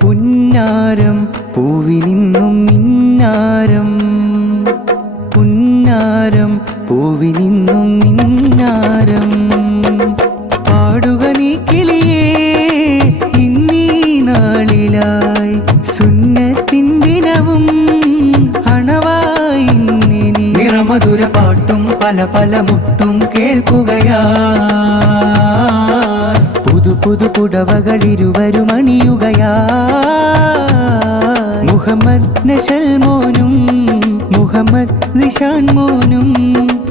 പുന്നാരം പൂവിനിന്നും മിന്നാരം, പുന്നാരം പൂവിനിന്നും മിന്നാരം. പാടുക നീ കിളിയേ ഇന്നീ നാളിലായി, സുന്നത്തിൻ ദിനവും അണവായി ഇന്നിനി. നിറമധുര പാട്ടും പല പല മുട്ടും കേൾക്കുകയാ, പുതു പുതു പുടവകൾ ഇരുവരും അണിയുകയാ. മുഹമ്മദ് നശൽ മോനും മുഹമ്മദ് ദിശാൻ മോനും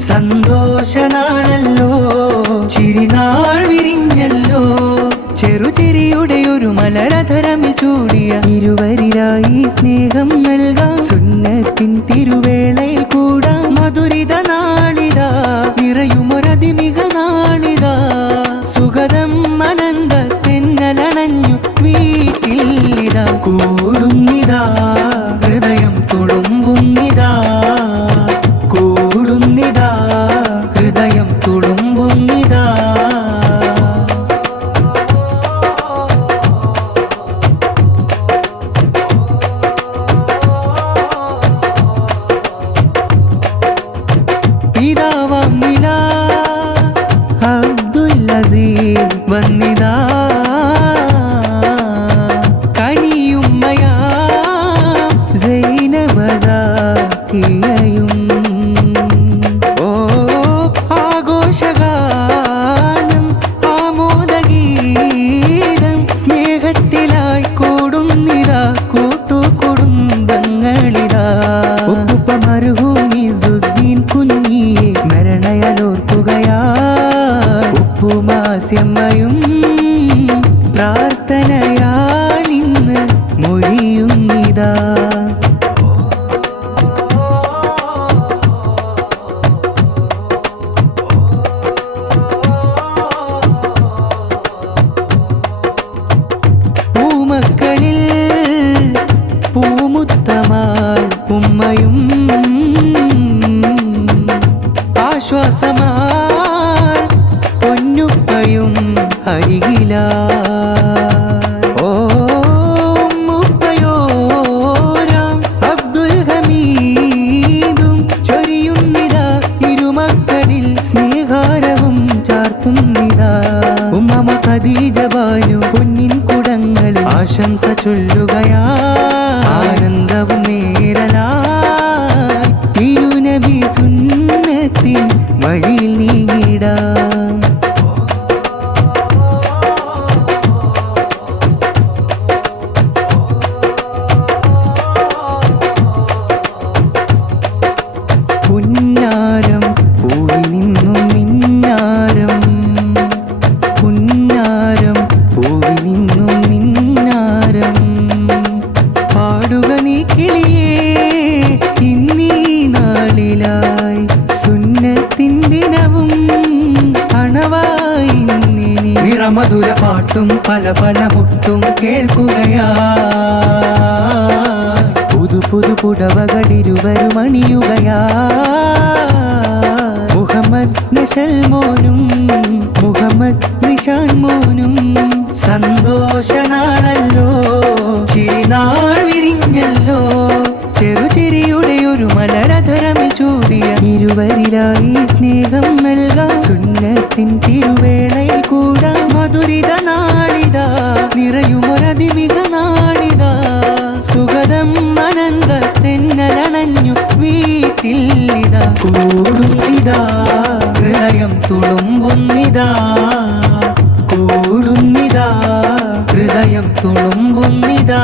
സന്തോഷനാണല്ലോ, ചിരിനാൾ വിരിഞ്ഞല്ലോ. ചെറുചിരിയുടെ ഒരു മലരധരമിൽ ചൂടിയ ഇരുവരിലായി സ്നേഹം നൽകാം. സുന്നത്തിൻ തിരുവേളയിൽ കൂടാം. മധുരിത നാളിതാ, നിറയുമൊരതിമിക നാളിതാ. സുഗതം അനന്ത തെന്നലണഞ്ഞു വീട്ടിലിതാ. കൂടുന്നിതാ ഹൃദയം തുളുമ്പുന്നിതാ, കൂടുന്നിതാ ഹൃദയം തുളുമ്പുന്നിതാ. പിതാവാം നിലാ അബ്ദുൽ അസീസ് വന്നിതാ, കനിയുമ്മയാ സൈനബസാക്കിയയും. ഓ ആഘോഷഗാനം ആമോദഗീതം, സ്നേഹത്തിലായി കൂടുന്നിതാ കൂട്ടുകുടുംബങ്ങളിതാ. ഉപ്പുപ്പ മർഹൂമിസുദ്ദീൻ കുഞ്ഞിയെ സ്മരണയലോർത്തുകയാ. ഉപ്പുമാസ്യമ്മയും പ്രാർത്ഥനയാലിന്ന് മൊഴിയുന്നിതാ. പൂമക്കളിൽ പൂമുത്തമാൽ ഉമ്മയും ആശ്വാസമാൽ പൊന്നുപ്പയും അരികിലാ. ഓ മുപ്പയോരാം അബ്ദുൽ ഹമീദും ചൊരിയുന്നിതാ ഇരുമക്കളിൽ സ്നേഹാരവും ചാർത്തുന്നിതാ. ഉമ്മ ഖദീജ ബാനു പൊന്നിൻ കുടങ്ങളിൽ ആശംസ ചൊല്ലുകയാ. ആനന്ദവും നേരലായി തിരുനബി സുന്നത്തിൻ വഴിയിൽ നീങ്ങിടാം. പുന്നാരം പൂവിനിന്നും മിന്നാരം, പുന്നാരം പൂവിനിന്നും മിന്നാരം. പാടുക നീ കിളിയേ ഇന്നീ നാളിലായി, സുന്നത്തിൻ ദിനവും അണവായി ഇന്നിനി. നിറമധുര പാട്ടും പല പല മുട്ടും കേൾക്കുകയാ, പുതു പുതു പുടവകൾ ഇരുവരും അണിയുകയാ. മുഹമ്മദ് നശൽ മോനും മുഹമ്മദ് ദിശാൻ മോനും സന്തോഷനാണല്ലോ, ചിരിനാൾ വിരിഞ്ഞല്ലോ. ചെറുചിരിയുടെ ഒരു മലരധരമിൽ ചൂടിയ ഇരുവരിലായി സ്നേഹം നൽകാം. സുന്നത്തിൻ തിരുവേളയിൽ കൂടാം. മധുരിത നാളിതാ, നിറയുമൊരതിമിക നാളിതാ. സുഗതം അനന്ത തെന്നലണഞ്ഞു വീട്ടിലിതാ. കൂടുന്നിതാ ഹൃദയം തുളുമ്പുന്നിതാ, കൂടുന്നിതാ ഹൃദയം തുളുമ്പുന്നിതാ.